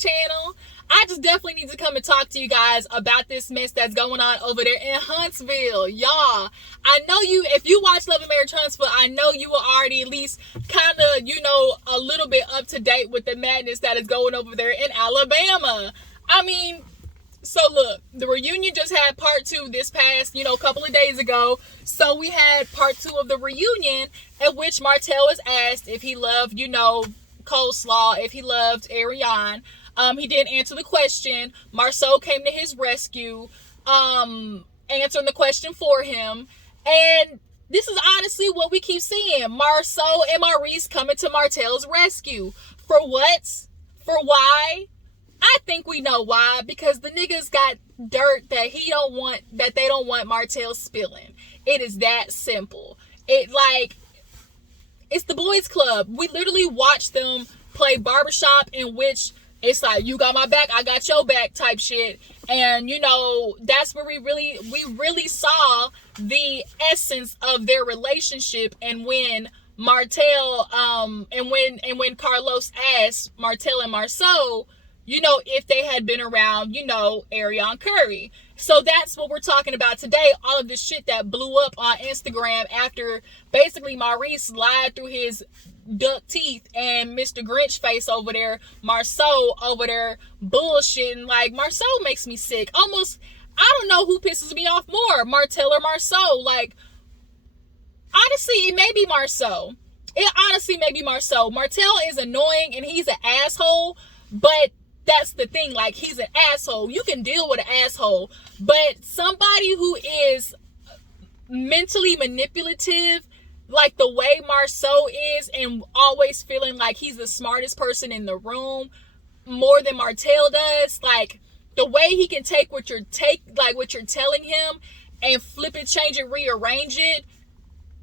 channel. I just definitely need to come and talk to you guys about this mess that's going on over there in Huntsville. Y'all, I know you, if you watch Love and Marriage Huntsville, I know you were already at least kind of, a little bit up to date with the madness that is going over there in Alabama. I mean, so look, the reunion just had part 2 this past, a couple of days ago. So we had part 2 of the reunion, at which Martell was asked if he loved, coleslaw, if he loved Ariane. He didn't answer the question. Marsaue came to his rescue, answering the question for him. And this is honestly what we keep seeing. Marsaue and Maurice coming to Martell's rescue. For what? For why? I think we know why. Because the niggas got dirt that they don't want Martell spilling. It is that simple. It's the boys club. We literally watched them play barbershop, in which it's like, you got my back, I got your back type shit. And, that's where we really saw the essence of their relationship. And when Martell, and when Carlos asked Martell and Marsaue, if they had been around, Ariane Curry. So that's what we're talking about today. All of the shit that blew up on Instagram after basically Maurice lied through his duck teeth and Mr. Grinch face over there, Marsaue over there bullshitting. Like, Marsaue makes me sick. Almost, I don't know who pisses me off more, Martell or Marsaue. Like, honestly, it may be Marsaue. It honestly may be Marsaue. Martell is annoying and he's an asshole, but that's the thing. Like, he's an asshole. You can deal with an asshole, but somebody who is mentally manipulative, like the way Marsaue is, and always feeling like he's the smartest person in the room more than Martell does. Like, the way he can take what you're telling him and flip it, change it, rearrange it,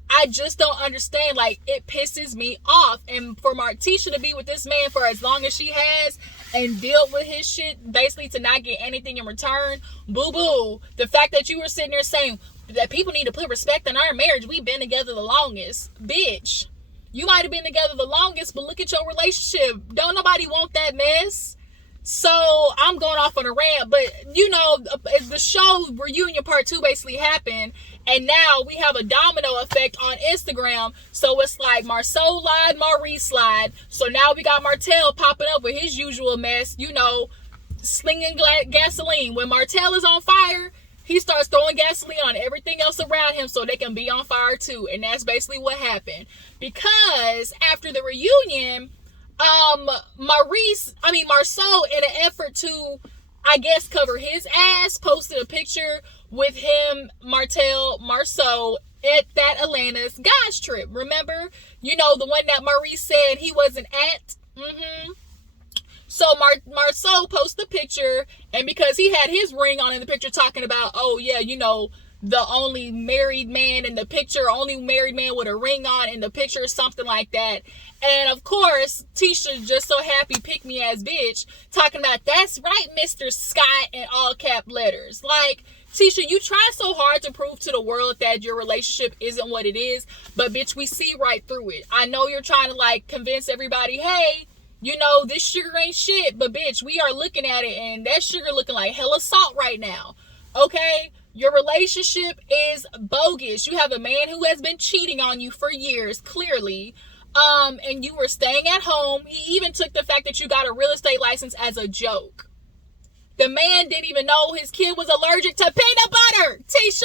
I just don't understand. Like, it pisses me off. And for Tisha to be with this man for as long as she has and deal with his shit, basically to not get anything in return, boo-boo. The fact that you were sitting there saying that people need to put respect on our marriage, we've been together the longest. Bitch, you might have been together the longest, but look at your relationship. Don't nobody want that mess. So I'm going off on a rant, but the show reunion part 2 basically happened, and now we have a domino effect on Instagram. So it's like Marsaue lied, Maurice lied. So now we got Martell popping up with his usual mess, slinging gasoline. When Martell is on fire, he starts throwing gasoline on everything else around him so they can be on fire too. And that's basically what happened. Because after the reunion, Marsaue, in an effort to, I guess, cover his ass, posted a picture with him, Martell, Marsaue, at that Atlanta's guys trip. Remember? The one that Maurice said he wasn't at? So Marsaue posted a picture, and because he had his ring on in the picture talking about, oh yeah, the only married man in the picture, only married man with a ring on in the picture, something like that. And of course, Tisha, just so happy, pick me ass bitch, talking about, that's right, Mr. Scott, in all cap letters. Like, Tisha, you try so hard to prove to the world that your relationship isn't what it is, but bitch, we see right through it. I know you're trying to convince everybody, hey, this sugar ain't shit, but bitch, we are looking at it and that sugar looking like hella salt right now. Okay? Your relationship is bogus. You have a man who has been cheating on you for years, clearly. And you were staying at home. He even took the fact that you got a real estate license as a joke. The man didn't even know his kid was allergic to peanut butter. Tisha,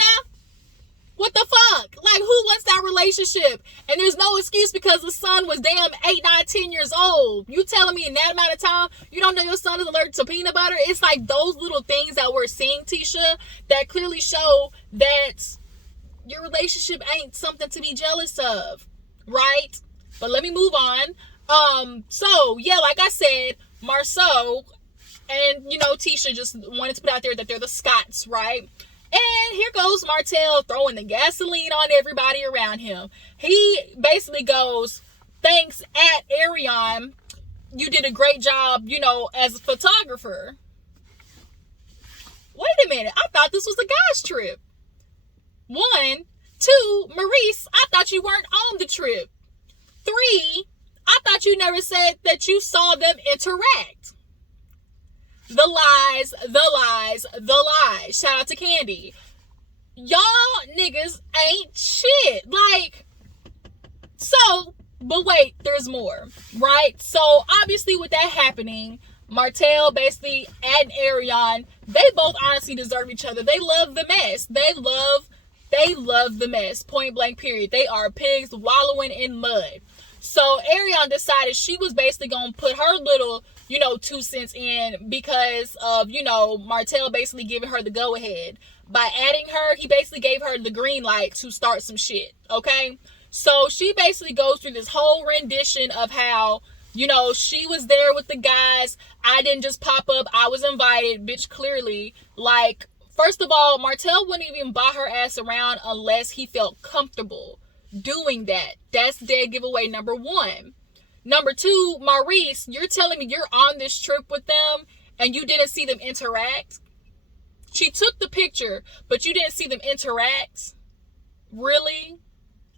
what the fuck? Like, who wants that relationship? And there's no excuse because the son was damn 8, 9, 10 years old. You telling me in that amount of time you don't know your son is allergic to peanut butter? It's like those little things that we're seeing, Tisha, that clearly show that your relationship ain't something to be jealous of, right? But let me move on. So yeah, like I said, Marsaue and Tisha just wanted to put out there that they're the Scotts, right? And here goes Martell throwing the gasoline on everybody around him. He basically goes, thanks at Ariane, you did a great job, as a photographer. Wait a minute, I thought this was a guy's trip. 1, 2, Maurice, I thought you weren't on the trip. 3, I thought you never said that you saw them interact. The lies, the lies, the lies. Shout out to Candy. Y'all niggas ain't shit. Like, so, but wait, there's more, right? So, obviously, with that happening, Martell basically and Ariane, they both honestly deserve each other. They love the mess. They love the mess. Point blank, period. They are pigs wallowing in mud. So Ariane decided she was basically going to put her little, 2 cents in because of, Martell basically giving her the go ahead. By adding her, he basically gave her the green light to start some shit. Okay. So she basically goes through this whole rendition of how, she was there with the guys. I didn't just pop up. I was invited, bitch, clearly. Like, first of all, Martell wouldn't even buy her ass around unless he felt comfortable doing that. That's dead giveaway number 1. Number 2, Maurice, you're telling me you're on this trip with them and you didn't see them interact? She took the picture, but you didn't see them interact? Really?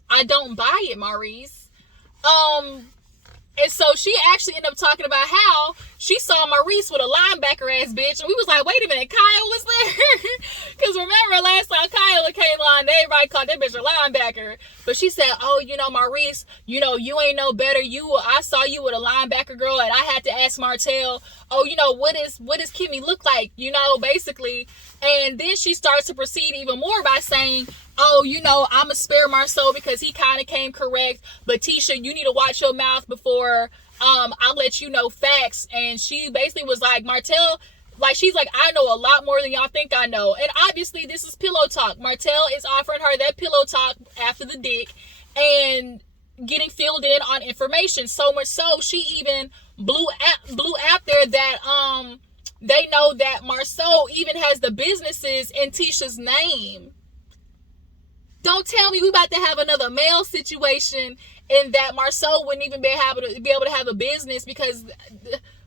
I don't buy it, Maurice. And so she actually ended up talking about how she saw Maurice with a linebacker ass bitch. And we was like, wait a minute, Kyle was there? Because remember last time Kyle came on, everybody called that bitch a linebacker. But she said, oh, Maurice, you ain't no better. I saw you with a linebacker girl and I had to ask Martell, oh, what does Kimmie look like? Basically. And then she starts to proceed even more by saying, oh, I'm a spare Marsaue because he kind of came correct. But Tisha, you need to watch your mouth before I'll let you know facts. And she basically was like, Martell, like, she's like, I know a lot more than y'all think I know. And obviously this is pillow talk. Martell is offering her that pillow talk after the dick and getting filled in on information. So much so she even blew out there that they know that Marsaue even has the businesses in Tisha's name. Don't tell me we about to have another male situation in that Marsaue wouldn't even be able to have a business because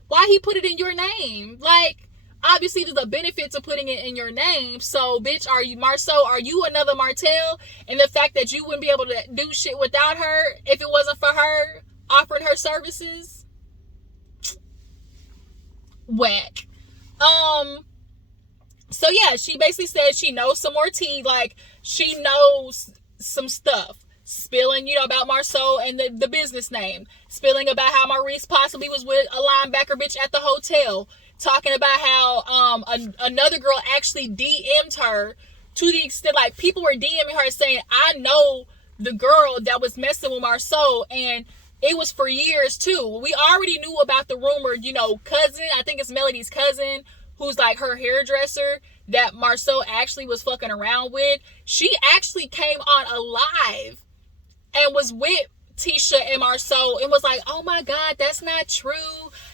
why he put it in your name? Like, obviously there's a benefit to putting it in your name. So, bitch, are you Marsaue? Are you another Martell? And the fact that you wouldn't be able to do shit without her if it wasn't for her offering her services? Whack. So yeah, she basically said she knows some more tea, like she knows some stuff. Spilling, about Marsaue and the business name. Spilling about how Maurice possibly was with a linebacker bitch at the hotel. Talking about how another girl actually DM'd her to the extent, like, people were DMing her saying, I know the girl that was messing with Marsaue, and it was for years too. We already knew about the rumored, cousin, I think it's Melody's cousin, who's like her hairdresser, that Marsaue actually was fucking around with. She actually came on alive and was with Tisha and Marsaue and was like, oh my God, that's not true.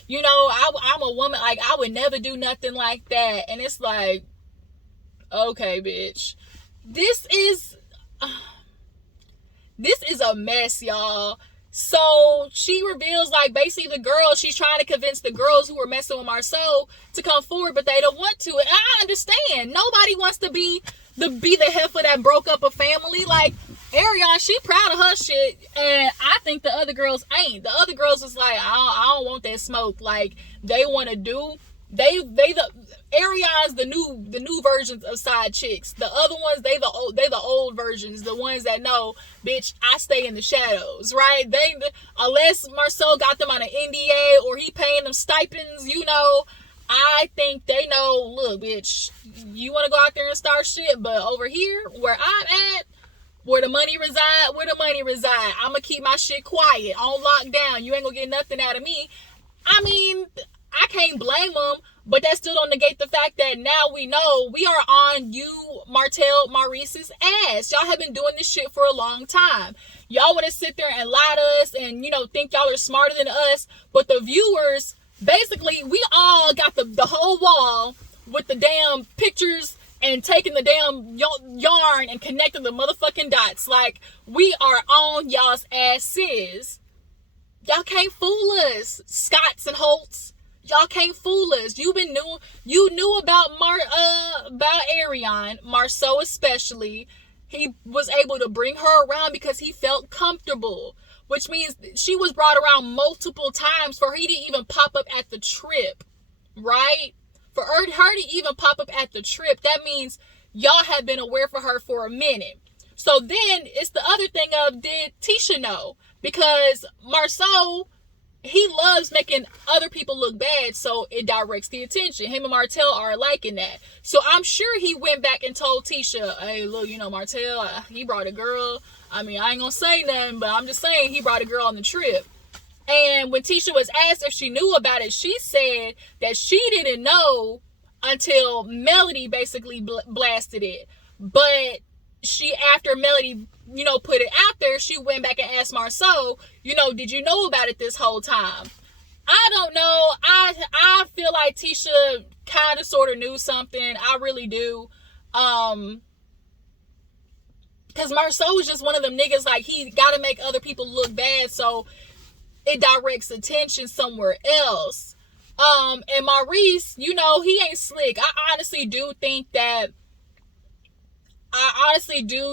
I'm a woman, like, I would never do nothing like that. And it's like, okay, bitch. This is a mess, y'all. So she reveals, like, basically the girls, she's trying to convince the girls who were messing with Marsaue to come forward, but they don't want to. And I understand. Nobody wants to be the heifer that broke up a family. Like, Ariane, she proud of her shit, and I think the other girls ain't. The other girls is like, I don't want that smoke. Like, they want to do, Ariane's the new versions of side chicks. The other ones, they the old versions, the ones that know, bitch, I stay in the shadows, right? Unless Marsaue got them on an NDA or he paying them stipends, I think they know, look, bitch, you want to go out there and start shit, but over here, where I'm at, where the money reside, I'm going to keep my shit quiet, on lockdown. You ain't going to get nothing out of me. I mean, I can't blame them, but that still don't negate the fact that now we know we are on you, Martell, Maurice's ass. Y'all have been doing this shit for a long time. Y'all want to sit there and lie to us and, think y'all are smarter than us, but the viewers, basically, we all got the whole wall with the damn pictures and taking the damn yarn and connecting the motherfucking dots. Like, we are on y'all's asses. Y'all can't fool us, Scotts and Holtz. Y'all can't fool us. You knew about Ariane, Marsaue especially. He was able to bring her around because he felt comfortable, which means she was brought around multiple times for he to even pop up at the trip, right? For her to even pop up at the trip, that means y'all have been aware for her for a minute. So then it's the other thing of, did Tisha know? Because Marsaue, he loves making other people look bad, so it directs the attention. Him and Martell are liking that. So I'm sure he went back and told Tisha, hey, look, Martell, he brought a girl. I mean, I ain't gonna say nothing, but I'm just saying he brought a girl on the trip. And when Tisha was asked if she knew about it, she said that she didn't know until Melody basically blasted it. But she, after Melody, put it out there, she went back and asked Marsaue, did you know about it this whole time? I don't know. I feel like Tisha kind of sort of knew something. I really do. Because Marsaue is just one of them niggas, like, he got to make other people look bad, so it directs attention somewhere else. And Maurice, he ain't slick. I honestly do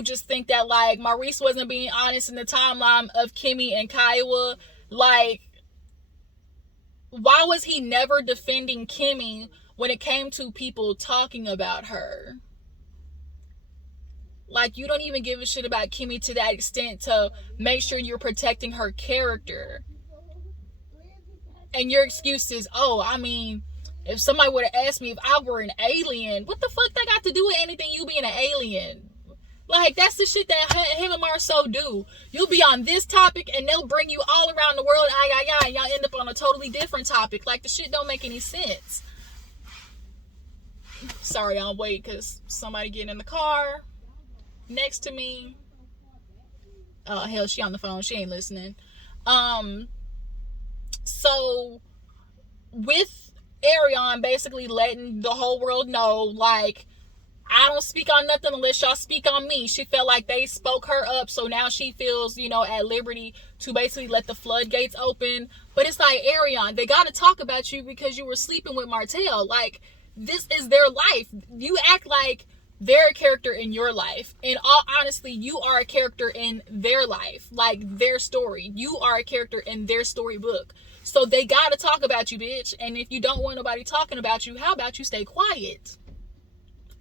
just think that, like, Maurice wasn't being honest in the timeline of Kimmie and Kiowa. Like, why was he never defending Kimmie when it came to people talking about her? Like, you don't even give a shit about Kimmie to that extent to make sure you're protecting her character. And your excuse is, if somebody would have asked me if I were an alien, what the fuck that got to do with anything, you being an alien? Like, that's the shit that him and Marsaue do. You'll be on this topic and they'll bring you all around the world, and y'all end up on a totally different topic. Like, the shit don't make any sense. Sorry, I'll wait because somebody getting in the car next to me. Oh, hell, she on the phone. She ain't listening. So, with Ariane basically letting the whole world know, like, I don't speak on nothing unless y'all speak on me. She felt like they spoke her up, so now she feels, at liberty to basically let the floodgates open. But it's like, Ariane, they got to talk about you because you were sleeping with Martell. Like, this is their life. You act like they're a character in your life. In all honesty, you are a character in their life. Like, their story. You are a character in their storybook. So they got to talk about you, bitch. And if you don't want nobody talking about you, how about you stay quiet?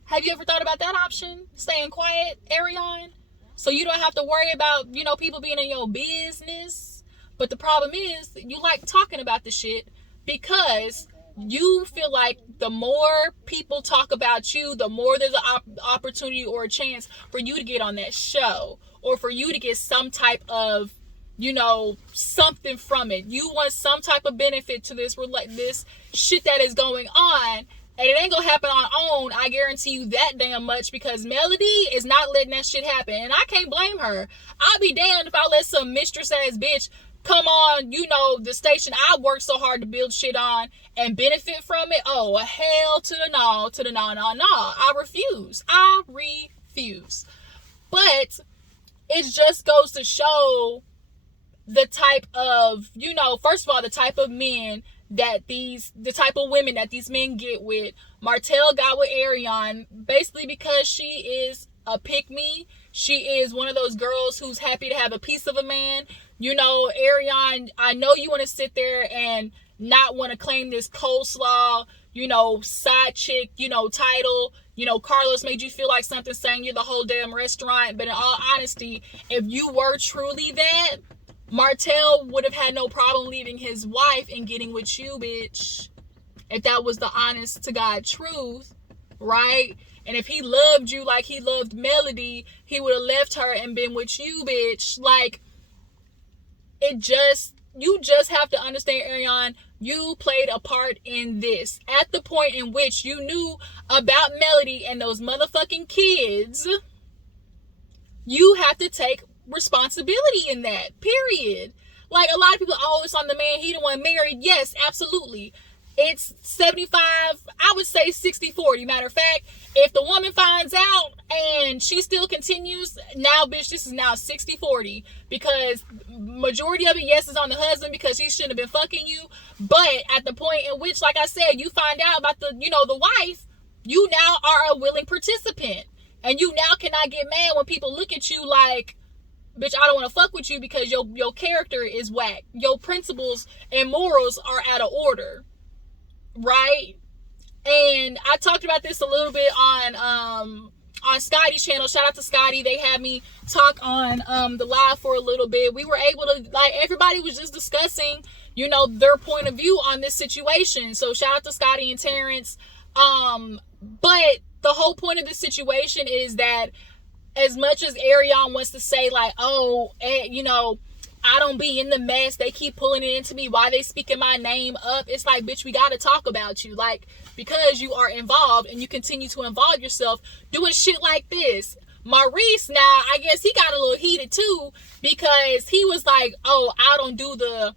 Have you ever thought about that option? Staying quiet, Ariane? So you don't have to worry about, people being in your business. But the problem is, you like talking about the shit because you feel like the more people talk about you, the more there's an opportunity or a chance for you to get on that show. Or for you to get some type of, something from it. You want some type of benefit to this shit that is going on. And it ain't gonna happen on own, I guarantee you that damn much, because Melody is not letting that shit happen. And I can't blame her. I'll be damned if I let some mistress ass bitch come on, the station I worked so hard to build shit on and benefit from it. Oh, hell to the no, to the no. I refuse. But it just goes to show the type of, first of all, the type of men the type of women that these men get with. Martell got with Ariane basically because she is a pick-me. She is one of those girls who's happy to have a piece of a man. Ariane, I know you want to sit there and not want to claim this coleslaw, side chick, title. Carlos made you feel like something, saying you're the whole damn restaurant. But in all honesty, if you were truly that, Martell would have had no problem leaving his wife and getting with you, bitch. If that was the honest to God truth, right? And if he loved you like he loved Melody, he would have left her and been with you, bitch. Like, you just have to understand, Ariane, you played a part in this. At the point in which you knew about Melody and those motherfucking kids, you have to take responsibility in that, period. Like, a lot of people, it's on the man, he the one married. Yes, absolutely. It's 75, I would say 60-40. Matter of fact, if the woman finds out and she still continues, now, bitch, this is now 60-40. Because majority of it, yes, is on the husband because he shouldn't have been fucking you. But at the point in which, like I said, you find out about the wife, you now are a willing participant. And you now cannot get mad when people look at you like, bitch, I don't want to fuck with you because your character is whack. Your principles and morals are out of order. Right? And I talked about this a little bit on Scotty's channel. Shout out to Scotty. They had me talk on the live for a little bit. We were able to, like, everybody was just discussing, you know, their point of view on this situation. So shout out to Scotty and Terrence. But the whole point of this situation is that as much as Ariane wants to say, like, oh, you know, I don't be in the mess, they keep pulling it into me, why they speaking my name up, it's like, bitch, we gotta talk about you, like, because you are involved and you continue to involve yourself doing shit like this. Maurice, now, I guess he got a little heated too, because he was like, oh, I don't do the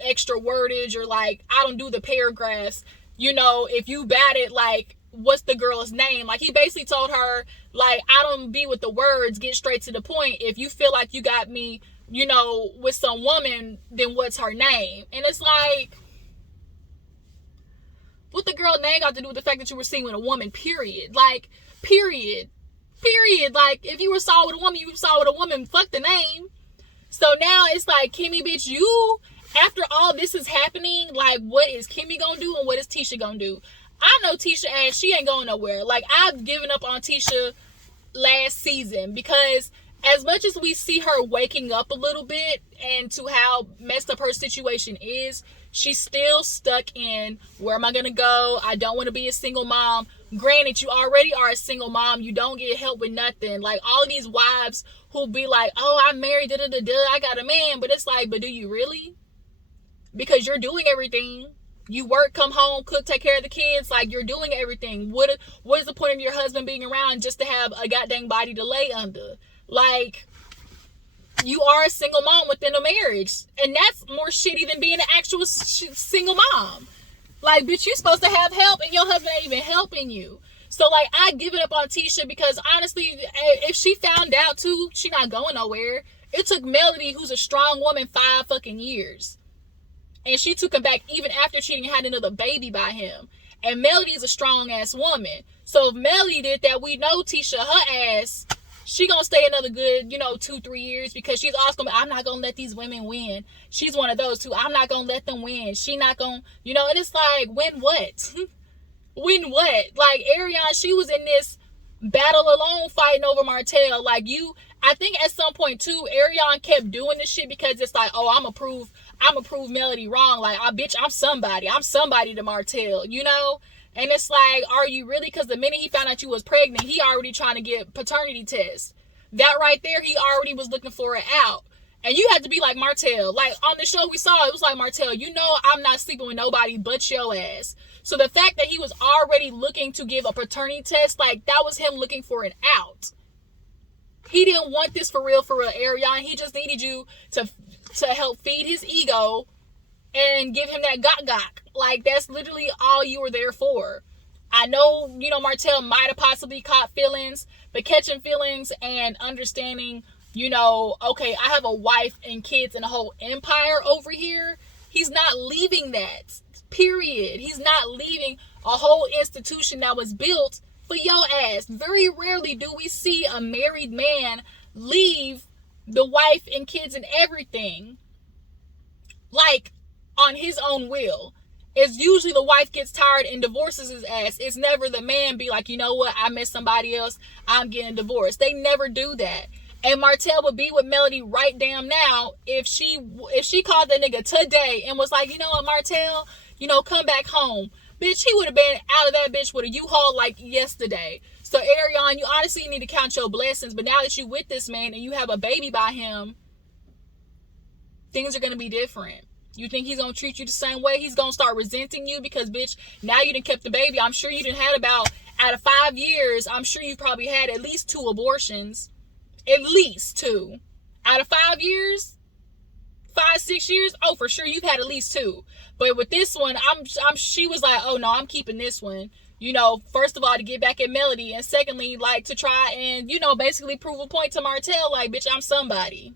extra wordage, or like, I don't do the paragraphs, you know, if you bat it, like, what's the girl's name? Like, he basically told her, like, I don't be with the words, get straight to the point. If you feel like you got me, you know, with some woman, then what's her name? And it's like, what the girl name got to do with the fact that you were seen with a woman, period? Like, period. Like, if you were saw with a woman, you saw with a woman, fuck the name. So now it's like, Kimmie, bitch, you, after all this is happening, like, what is Kimmie gonna do and what is Tisha gonna do? I know Tisha ass, she ain't going nowhere. Like, I've given up on Tisha last season, because as much as we see her waking up a little bit and to how messed up her situation is, she's still stuck in, where am I going to go? I don't want to be a single mom. Granted, you already are a single mom. You don't get help with nothing. Like, all of these wives who'll be like, oh, I'm married, I got a man. But it's like, but do you really? Because you're doing everything. You work, come home, cook, take care of the kids. Like, you're doing everything. What is the point of your husband being around just to have a goddamn body to lay under? Like, you are a single mom within a marriage, and that's more shitty than being an actual single mom. Like, bitch, you supposed to have help, and your husband ain't even helping you. So, like, I give it up on Tisha, because honestly, if she found out too, she not going nowhere. It took Melody, who's a strong woman, 5 fucking years, and she took him back even after she didn't had another baby by him. And Melody is a strong ass woman. So if Melody did that, we know Tisha, her ass, she gonna stay another good, 2-3 years, because she's also gonna be, I'm not gonna let these women win. She's one of those too. I'm not gonna let them win. She not gonna, and it's like, win what? Win what? Like, Ariane, she was in this battle alone fighting over Martell. Like, I think at some point too, Ariane kept doing this shit because it's like, oh, I'm a prove Melody wrong. Like, bitch, I'm somebody to Martell, And it's like, are you really? Because the minute he found out you was pregnant, he already trying to get paternity tests. That right there, he already was looking for it out. And you had to be like, Martell. Like, on the show we saw, it was like, Martell, I'm not sleeping with nobody but your ass. So the fact that he was already looking to give a paternity test, like, that was him looking for an out. He didn't want this for real, Ariane. He just needed you to help feed his ego and give him that gok. Like, that's literally all you were there for. I know, Martell might have possibly caught feelings, but catching feelings and understanding, okay, I have a wife and kids and a whole empire over here. He's not leaving that, period. He's not leaving a whole institution that was built for your ass. Very rarely do we see a married man leave the wife and kids and everything, like, on his own will. It's usually the wife gets tired and divorces his ass. It's never the man be like, you know what, I met somebody else, I'm getting divorced. They never do that. And Martell would be with Melody right damn now if she called that nigga today and was like, you know what, Martell, come back home. Bitch, he would have been out of that bitch with a U-Haul like yesterday. So, Ariane, you honestly need to count your blessings. But now that you with this man and you have a baby by him, things are going to be different. You think he's going to treat you the same way? He's going to start resenting you because, bitch, now you done kept the baby. I'm sure you done had out of 5 years, I'm sure you probably had at least 2 abortions. At least 2. Out of 5 years, 5-6 years, oh, for sure you've had at least 2. But with this one, she was like, oh no, I'm keeping this one. First of all, to get back at Melody, and secondly, like, to try and, basically prove a point to Martell, like, bitch, I'm somebody.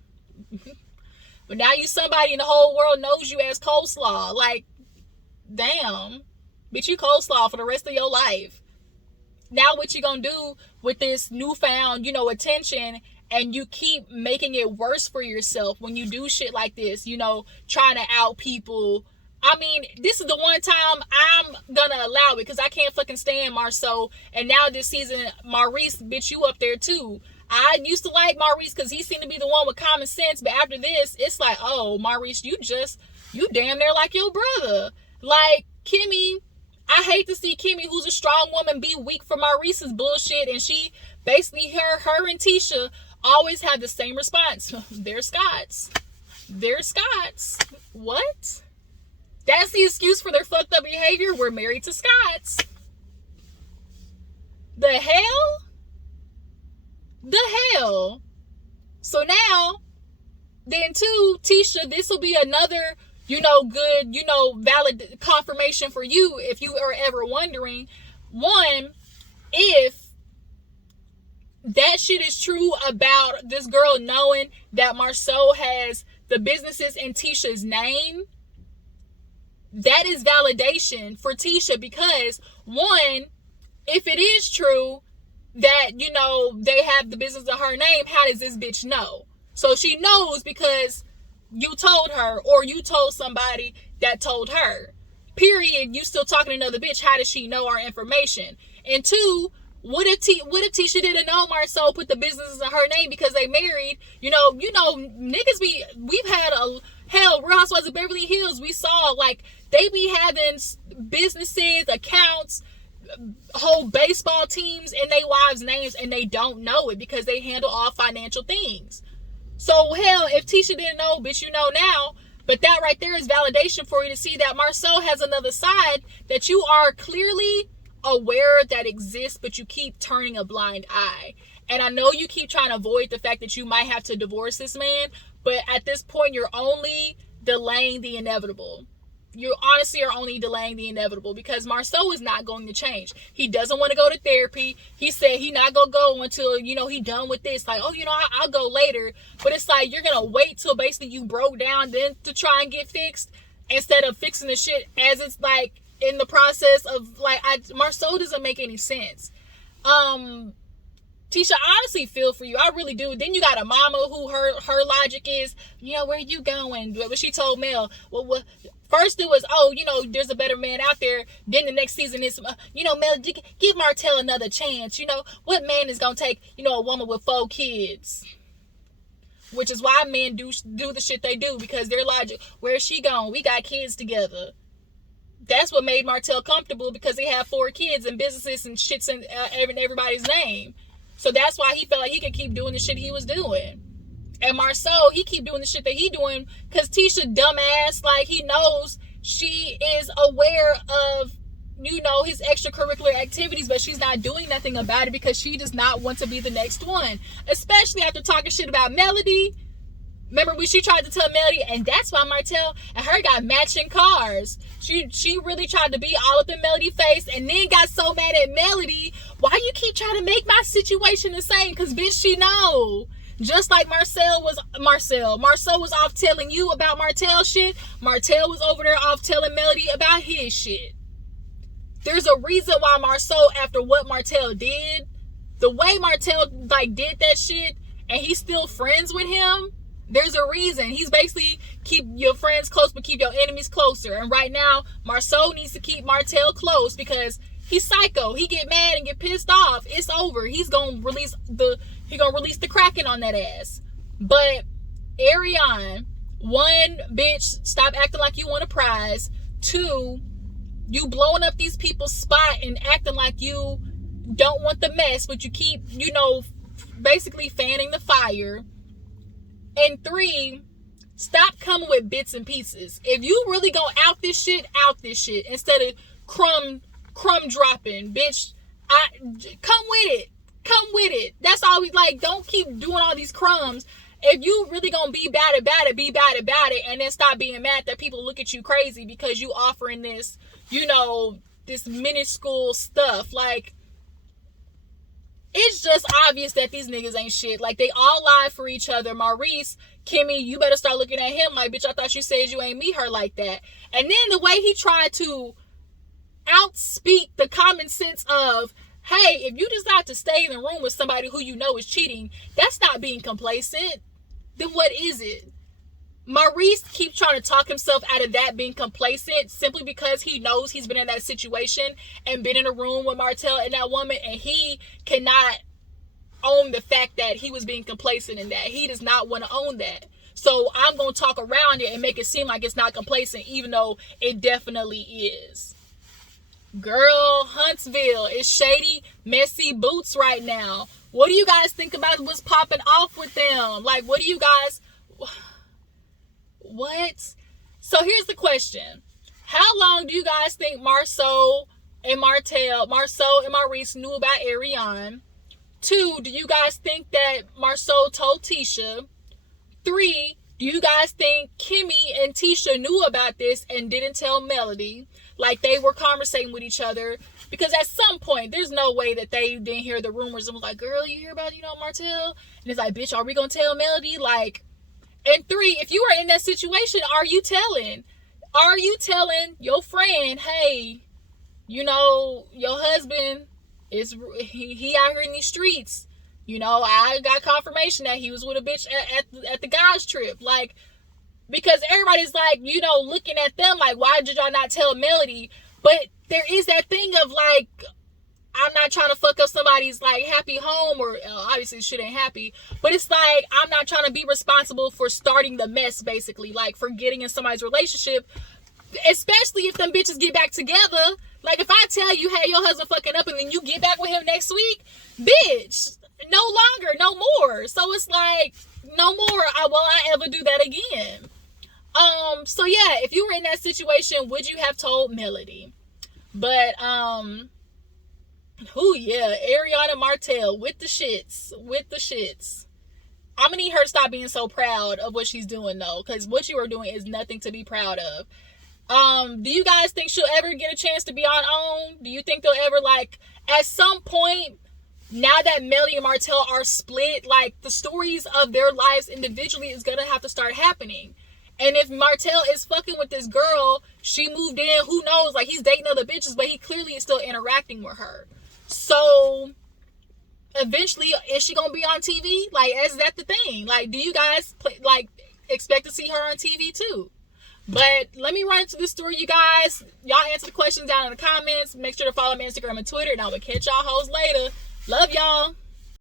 But now you somebody and the whole world knows you as coleslaw. Like, damn, bitch, you coleslaw for the rest of your life. Now what you gonna do with this newfound, attention, and you keep making it worse for yourself when you do shit like this, trying to out people I mean, this is the one time I'm gonna allow it because I can't fucking stand Marsaue. And now this season, Maurice, bitch, you up there too. I used to like Maurice because he seemed to be the one with common sense. But after this, it's like, oh, Maurice, you damn near like your brother. Like, Kimmie, I hate to see Kimmie, who's a strong woman, be weak for Maurice's bullshit. And she, basically, her and Tisha always have the same response. They're Scots. They're Scots. What? That's the excuse for their fucked up behavior? We're married to Scots. The hell? The hell? So now, then too, Tisha, this will be another, good, valid confirmation for you if you are ever wondering. One, if that shit is true about this girl knowing that Marsaue has the businesses in Tisha's name, that is validation for Tisha because, one, if it is true that, they have the business in her name, how does this bitch know? So she knows because you told her or you told somebody that told her. Period. You still talking to another bitch. How does she know our information? And two, what if Tisha didn't know Marsaue put the businesses in her name because they married? Niggas we've had Real Housewives of Beverly Hills, we saw, like, they be having businesses, accounts, whole baseball teams in their wives' names, and they don't know it because they handle all financial things. So, hell, if Tisha didn't know, bitch, you know now. But that right there is validation for you to see that Marsaue has another side that you are clearly aware that exists, but you keep turning a blind eye. And I know you keep trying to avoid the fact that you might have to divorce this man, but at this point, you're only delaying the inevitable. You honestly are only delaying the inevitable because Marsaue is not going to change. He doesn't want to go to therapy. He said he's not going to go until, he done with this. Like, I'll go later. But it's like, you're going to wait till basically you broke down then to try and get fixed instead of fixing the shit as it's like in the process of like, Marsaue doesn't make any sense. Tisha, I honestly feel for you. I really do. Then you got a mama who her logic is, where you going? But she told Mel, well, first it was, there's a better man out there. Then the next season is, Mel, give Martell another chance. What man is going to take, a woman with 4 kids? Which is why men do the shit they do because their logic, where's she going? We got kids together. That's what made Martell comfortable because they have 4 kids and businesses and shits in everybody's name. So that's why he felt like he could keep doing the shit he was doing. And Marsaue, he keep doing the shit that he doing because Tisha, dumbass, like, he knows she is aware of, his extracurricular activities, but she's not doing nothing about it because she does not want to be the next one. Especially after talking shit about Melody. Remember when she tried to tell Melody, and that's why Martell and her got matching cars. She really tried to be all up in Melody's face and then got so mad at Melody. Why you keep trying to make my situation the same? Because, bitch, she know. Just like Marsaue was off telling you about Martell shit. Martell was over there off telling Melody about his shit. There's a reason why Marsaue, after what Martell did, the way Martell, did that shit, and he's still friends with him, there's a reason. He's basically keep your friends close, but keep your enemies closer. And right now, Marsaue needs to keep Martell close because he's psycho. He get mad and get pissed off. It's over. He's gonna release the Kraken on that ass. But Ariane, 1, bitch, stop acting like you want a prize. 2, you blowing up these people's spot and acting like you don't want the mess, but you keep, basically fanning the fire. And 3, stop coming with bits and pieces. If you really gonna out this shit instead of crumb dropping, bitch. Come with it. That's all we like. Don't keep doing all these crumbs. If you really gonna be bad about it, and then stop being mad that people look at you crazy because you offering this, this minuscule stuff. Like, it's just obvious that these niggas ain't shit. Like, they all lie for each other. Maurice, Kimmie, you better start looking at him like, bitch, I thought you said you ain't meet her like that. And then the way he tried to outspeak the common sense of, hey, if you decide to stay in the room with somebody who you know is cheating, that's not being complacent. Then what is it? Maurice keeps trying to talk himself out of that being complacent simply because he knows he's been in that situation and been in a room with Martell and that woman, and he cannot own the fact that he was being complacent in that. He does not want to own that. So I'm going to talk around it and make it seem like it's not complacent, even though it definitely is. Girl, Huntsville is shady, messy boots right now. What do you guys think about what's popping off with them? Like, what do you guys... What? So here's the question. How long do you guys think Marsaue and Maurice knew about Ariane? 2, do you guys think that Marsaue told Tisha? 3, do you guys think Kimmie and Tisha knew about this and didn't tell Melody? Like, they were conversating with each other? Because at some point, there's no way that they didn't hear the rumors and was like, girl, you hear about, Martell? And it's like, bitch, are we going to tell Melody? Like, and 3, if you are in that situation, are you telling? Are you telling your friend, hey, your husband is he out here in these streets? I got confirmation that he was with a bitch at the guys trip. Like, because everybody's like, looking at them like, why did y'all not tell Melody? But there is that thing of like, I'm not trying to fuck up somebody's like happy home, or obviously shit ain't happy, but it's like, I'm not trying to be responsible for starting the mess, basically, like for getting in somebody's relationship, especially if them bitches get back together. Like, if I tell you, hey, your husband fucking up, and then you get back with him next week, bitch, no longer, no more. So it's like, no more will I ever do that again. So yeah, if you were in that situation, would you have told Melody? But Ariane and Martell with the shits. I'm gonna need her to stop being so proud of what she's doing, though, because what you are doing is nothing to be proud of. Do you guys think she'll ever get a chance to be on OWN? Do you think they'll ever, like, at some point, now that Melody and Martell are split, like, the stories of their lives individually is gonna have to start happening. And if Martell is fucking with this girl, she moved in, who knows, like, he's dating other bitches, but he clearly is still interacting with her. So eventually, is she gonna be on TV? Like, is that the thing? Like, do you guys expect to see her on TV too? But let me run into this story, you guys. Y'all answer the questions down in the comments. Make sure to follow me on Instagram and Twitter, and I will catch y'all hoes later. Love y'all.